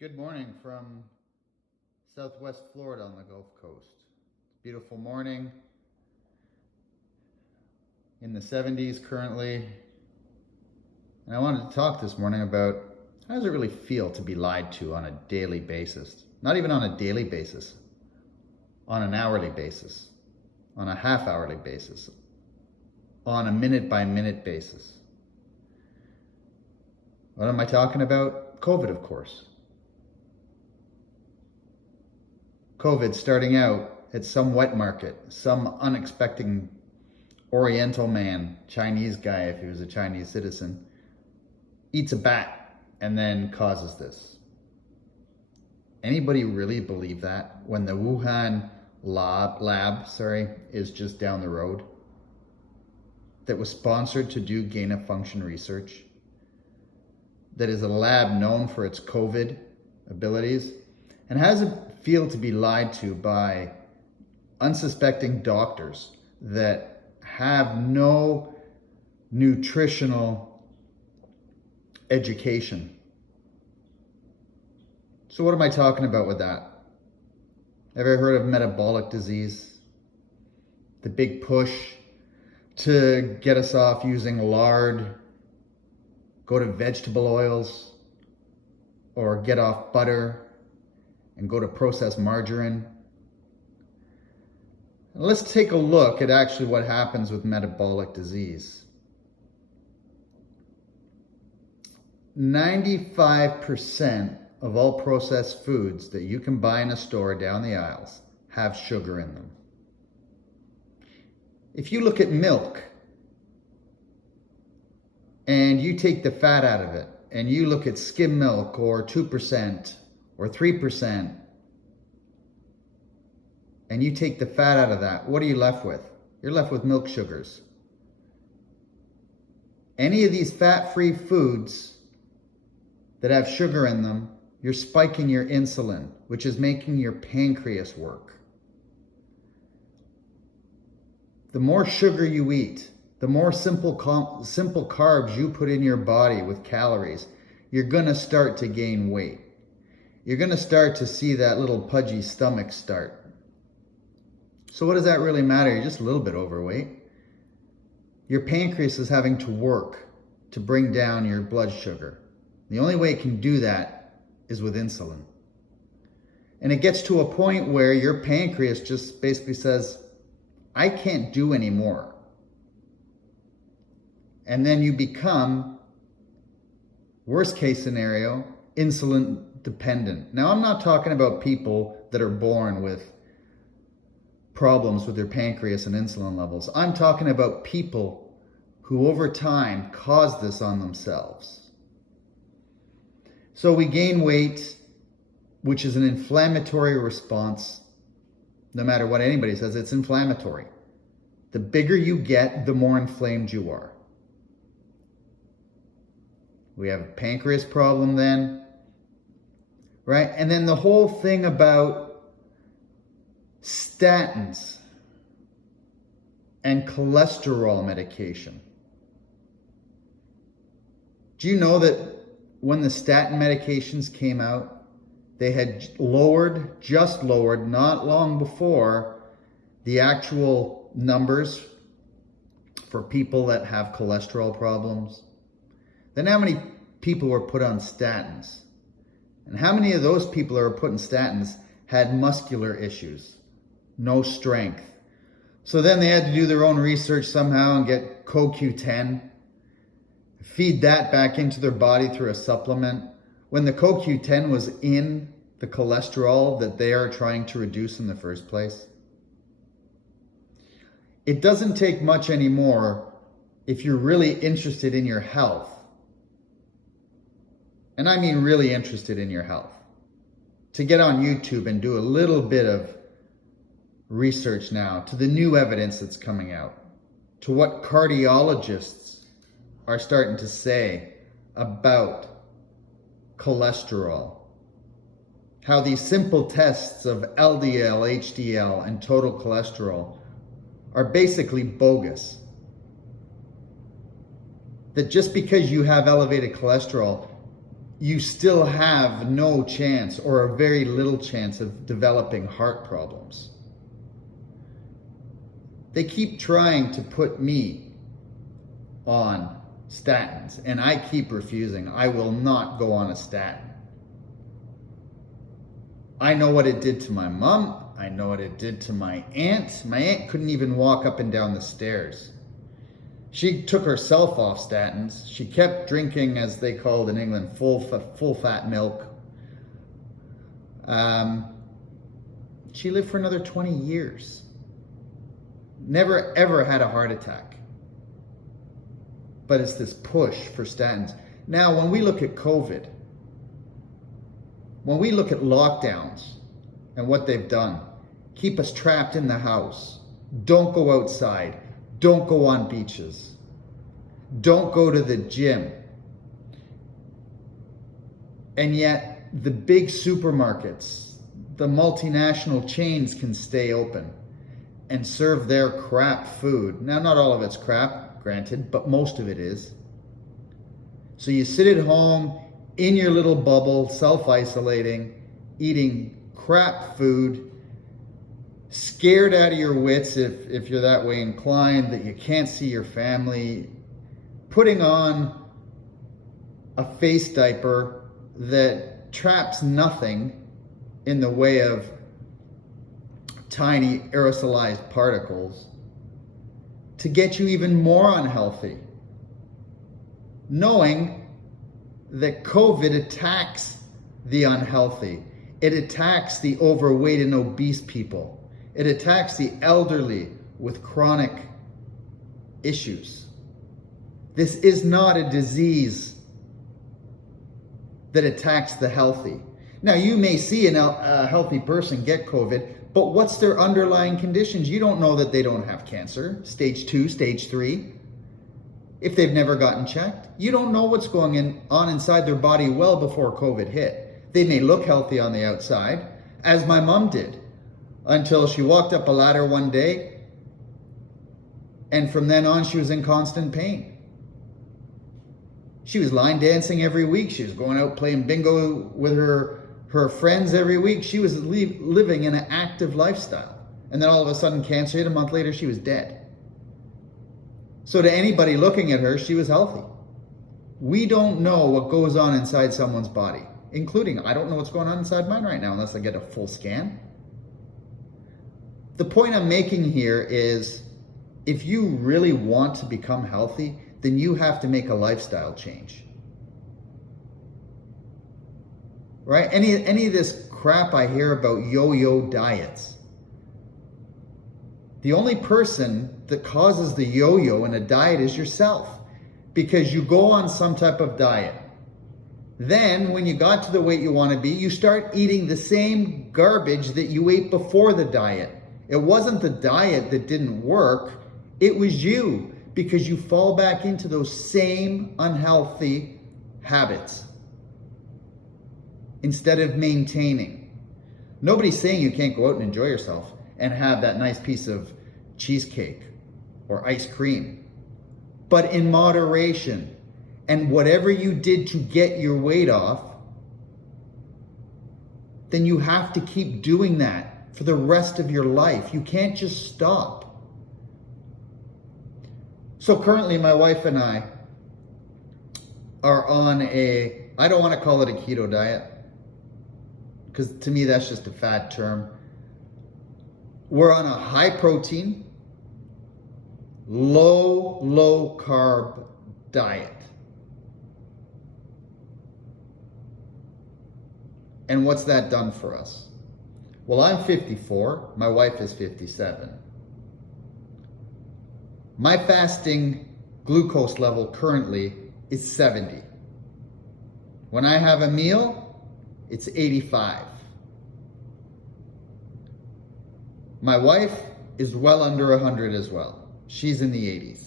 Good morning from Southwest Florida on the Gulf Coast. It's a beautiful morning in the 70s currently. And I wanted to talk this morning about how does it really feel to be lied to on a daily basis? Not even on a daily basis, on an hourly basis, on a half-hourly basis, on a minute-by-minute basis. What am I talking about? COVID, of course. COVID starting out at some wet market, some unexpected Oriental man, Chinese guy if he was a Chinese citizen, eats a bat and then causes this. Anybody really believe that when the Wuhan lab is just down the road? That was sponsored to do gain-of-function research? That is a lab known for its COVID abilities? And how does it feel to be lied to by unsuspecting doctors that have no nutritional education? So what am I talking about with that? Ever heard of metabolic disease? The big push to get us off using lard, go to vegetable oils, or get off butter and go to processed margarine. Let's take a look at actually what happens with metabolic disease. 95% of all processed foods that you can buy in a store down the aisles have sugar in them. If you look at milk and you take the fat out of it and you look at skim milk or 2% or 3%, and you take the fat out of that, what are you left with? You're left with milk sugars. Any of these fat-free foods that have sugar in them, you're spiking your insulin, which is making your pancreas work. The more sugar you eat, the more simple carbs you put in your body with calories, you're gonna start to gain weight. You're going to start to see that little pudgy stomach start. So what does that really matter? You're just a little bit overweight. Your pancreas is having to work to bring down your blood sugar. The only way it can do that is with insulin. And it gets to a point where your pancreas just basically says, I can't do anymore. And then you become, worst case scenario, insulin dependent. Now, I'm not talking about people that are born with problems with their pancreas and insulin levels. I'm talking about people who over time cause this on themselves. So we gain weight, which is an inflammatory response. No matter what anybody says, it's inflammatory. The bigger you get, the more inflamed you are. We have a pancreas problem then. Right? And then the whole thing about statins and cholesterol medication. Do you know that when the statin medications came out, they had just lowered, not long before, the actual numbers for people that have cholesterol problems? Then how many people were put on statins? And how many of those people that were put in statins had muscular issues, no strength? So then they had to do their own research somehow and get CoQ10, feed that back into their body through a supplement, when the CoQ10 was in the cholesterol that they are trying to reduce in the first place. It doesn't take much anymore if you're really interested in your health. And I mean really interested in your health, to get on YouTube and do a little bit of research now to the new evidence that's coming out, to what cardiologists are starting to say about cholesterol, how these simple tests of LDL, HDL, and total cholesterol are basically bogus. That just because you have elevated cholesterol you still have no chance or a very little chance of developing heart problems. They keep trying to put me on statins, and I keep refusing. I will not go on a statin. I know what it did to my mom. I know what it did to my aunt. My aunt couldn't even walk up and down the stairs. She took herself off statins. She kept drinking, as they called in England, full fat milk. She lived for another 20 years. Never ever had a heart attack. But it's this push for statins. Now, when we look at COVID, when we look at lockdowns and what they've done, keep us trapped in the house. Don't go outside. Don't go on beaches. Don't go to the gym. And yet, the big supermarkets, the multinational chains can stay open and serve their crap food. Now, not all of it's crap, granted, but most of it is. So you sit at home in your little bubble, self-isolating, eating crap food, scared out of your wits if you're that way inclined, that you can't see your family, putting on a face diaper that traps nothing in the way of tiny aerosolized particles to get you even more unhealthy, knowing that COVID attacks the unhealthy. It attacks the overweight and obese people. It attacks the elderly with chronic issues. This is not a disease that attacks the healthy. Now, you may see a healthy person get COVID, but what's their underlying conditions? You don't know that they don't have cancer, stage 2, stage 3. If they've never gotten checked, you don't know what's going on inside their body well before COVID hit. They may look healthy on the outside, as my mom did, until she walked up a ladder one day, and from then on she was in constant pain. She was line dancing every week. She was going out playing bingo with her friends every week. She was living an active lifestyle. And then all of a sudden cancer hit. A month later, she was dead. So to anybody looking at her, she was healthy. We don't know what goes on inside someone's body, including, I don't know what's going on inside mine right now unless I get a full scan. The point I'm making here is, if you really want to become healthy, then you have to make a lifestyle change. Right? Any of this crap I hear about yo-yo diets. The only person that causes the yo-yo in a diet is yourself, because you go on some type of diet. Then when you got to the weight you want to be, you start eating the same garbage that you ate before the diet. It wasn't the diet that didn't work, it was you, because you fall back into those same unhealthy habits instead of maintaining. Nobody's saying you can't go out and enjoy yourself and have that nice piece of cheesecake or ice cream, but in moderation. And whatever you did to get your weight off, then you have to keep doing that for the rest of your life. You can't just stop. So currently my wife and I are on I don't want to call it a keto diet, because to me that's just a fad term. We're on a high protein, low carb diet. And what's that done for us? Well, I'm 54, my wife is 57. My fasting glucose level currently is 70. When I have a meal, it's 85. My wife is well under 100 as well. She's in the 80s.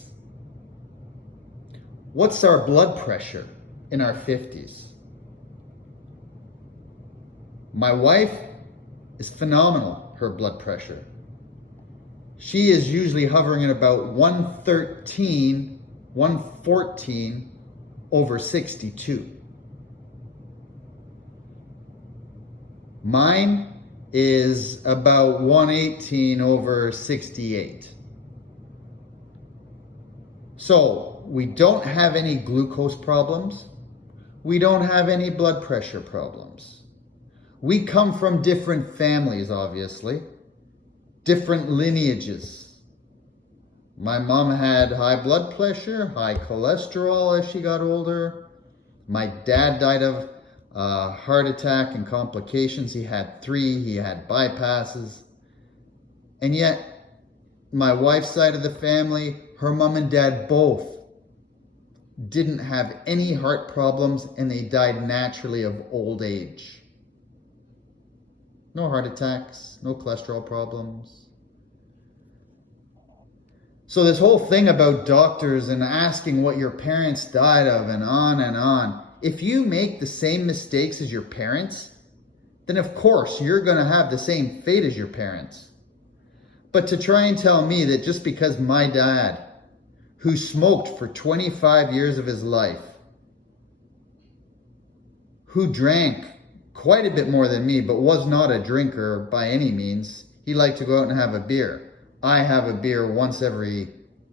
What's our blood pressure in our 50s? My wife is phenomenal, her blood pressure. She is usually hovering at about 113, 114 over 62. Mine is about 118/68. So we don't have any glucose problems. We don't have any blood pressure problems. We come from different families, obviously, different lineages. My mom had high blood pressure, high cholesterol as she got older. My dad died of heart attack and complications. He had 3, he had bypasses. And yet, my wife's side of the family, her mom and dad both didn't have any heart problems, and they died naturally of old age. No heart attacks, no cholesterol problems. So this whole thing about doctors and asking what your parents died of and on and on, if you make the same mistakes as your parents, then of course you're going to have the same fate as your parents. But to try and tell me that just because my dad, who smoked for 25 years of his life, who drank quite a bit more than me, but was not a drinker by any means, he liked to go out and have a beer. I have a beer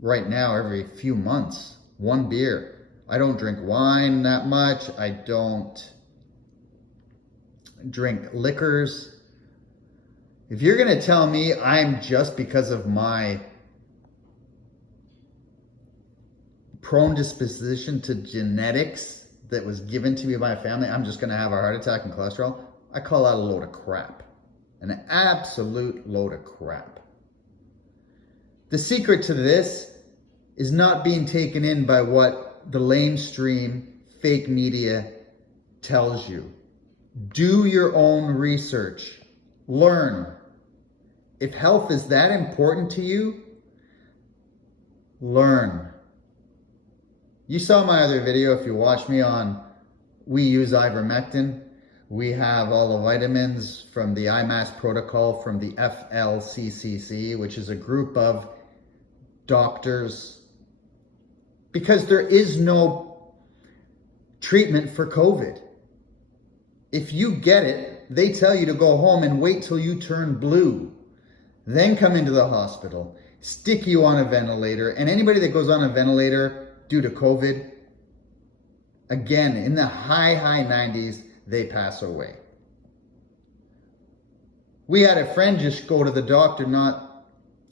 right now, every few months, 1 beer. I don't drink wine that much. I don't drink liquors. If you're going to tell me I'm just because of my prone disposition to genetics that was given to me by my family, I'm just going to have a heart attack and cholesterol, I call that a load of crap. An absolute load of crap. The secret to this is not being taken in by what the lamestream fake media tells you. Do your own research. Learn. If health is that important to you, learn. You saw my other video if you watched me on, we use ivermectin. We have all the vitamins from the IMAS protocol from the FLCCC, which is a group of doctors, because there is no treatment for COVID. If you get it, they tell you to go home and wait till you turn blue, then come into the hospital, stick you on a ventilator, and anybody that goes on a ventilator due to COVID, again, in the high 90s, they pass away. We had a friend just go to the doctor not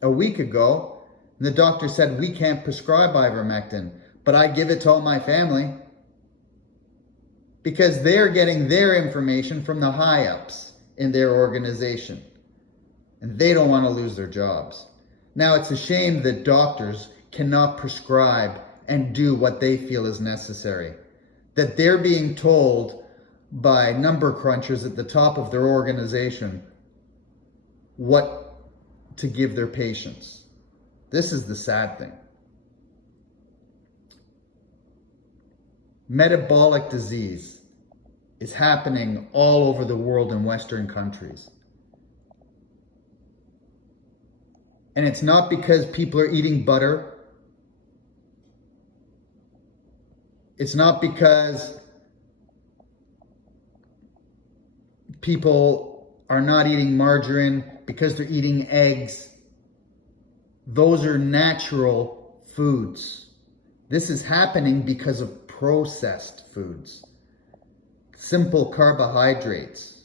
a week ago, and the doctor said, we can't prescribe ivermectin, but I give it to all my family because they're getting their information from the high-ups in their organization, and they don't want to lose their jobs. Now, it's a shame that doctors cannot prescribe and do what they feel is necessary, that they're being told by number crunchers at the top of their organization what to give their patients. This is the sad thing. Metabolic disease is happening all over the world in Western countries. And it's not because people are eating butter. It's not because people are not eating margarine, because they're eating eggs. Those are natural foods. This is happening because of processed foods, simple carbohydrates.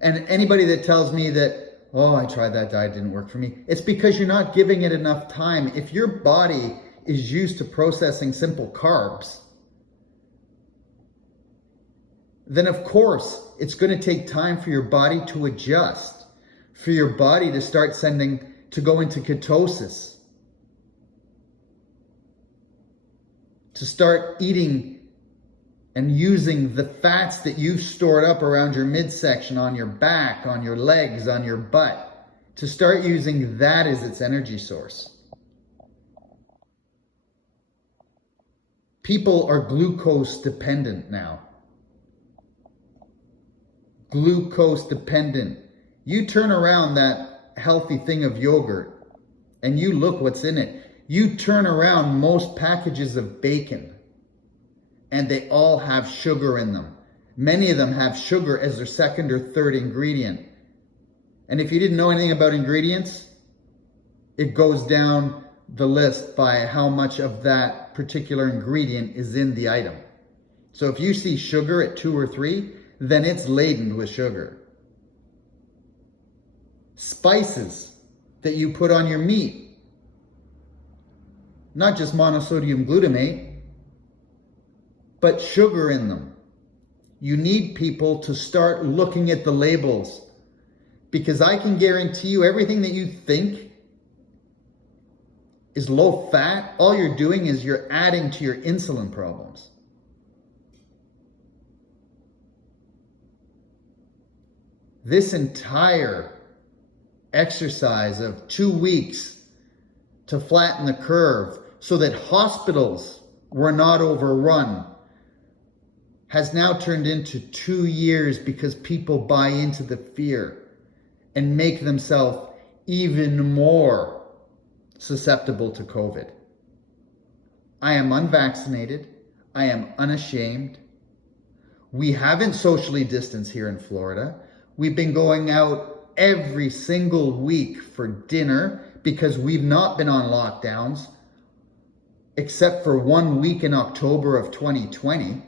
And anybody that tells me that, oh, I tried that diet, didn't work for me, it's because you're not giving it enough time. If your body is used to processing simple carbs, then of course it's going to take time for your body to adjust, for your body to start to go into ketosis, to start eating and using the fats that you've stored up around your midsection, on your back, on your legs, on your butt, to start using that as its energy source. People are glucose dependent now. Glucose dependent. You turn around that healthy thing of yogurt and you look what's in it. You turn around most packages of bacon and they all have sugar in them. Many of them have sugar as their second or third ingredient. And if you didn't know anything about ingredients, it goes down the list by how much of that particular ingredient is in the item. So if you see sugar at 2 or 3, then it's laden with sugar. Spices that you put on your meat, not just monosodium glutamate, but sugar in them. You need people to start looking at the labels, because I can guarantee you everything that you think is low fat, all you're doing is you're adding to your insulin problems. This entire exercise of 2 weeks to flatten the curve so that hospitals were not overrun has now turned into 2 years because people buy into the fear and make themselves even more susceptible to COVID. I am unvaccinated. I am unashamed. We haven't socially distanced here in Florida. We've been going out every single week for dinner because we've not been on lockdowns, except for 1 week in October of 2020,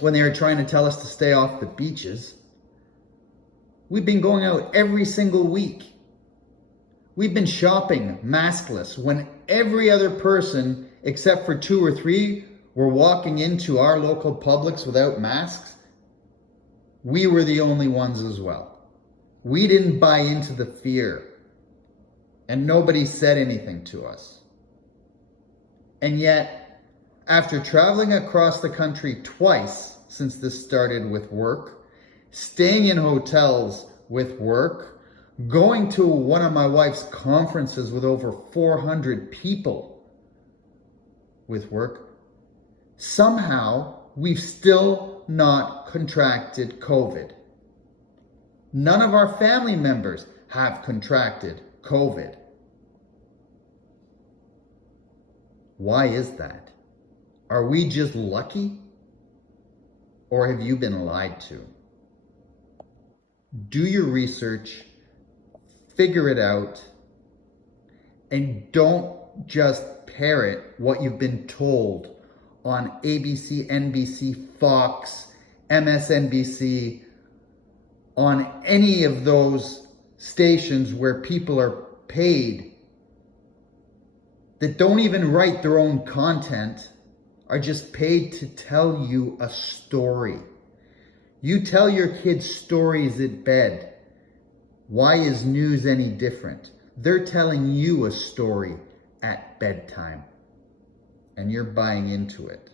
when they were trying to tell us to stay off the beaches. We've been going out every single week. We've been shopping maskless when every other person, except for 2 or 3, were walking into our local Publix without masks. We were the only ones as well. We didn't buy into the fear, and nobody said anything to us. And yet, after traveling across the country twice since this started with work, staying in hotels with work, going to one of my wife's conferences with over 400 people with work, somehow we've still not contracted COVID. None of our family members have contracted COVID. Why is that? Are we just lucky? Or have you been lied to? Do your research, figure it out, and don't just parrot what you've been told on ABC, NBC, Fox, MSNBC, on any of those stations where people are paid that don't even write their own content, are just paid to tell you a story. You tell your kids stories at bed. Why is news any different? They're telling you a story at bedtime, and you're buying into it.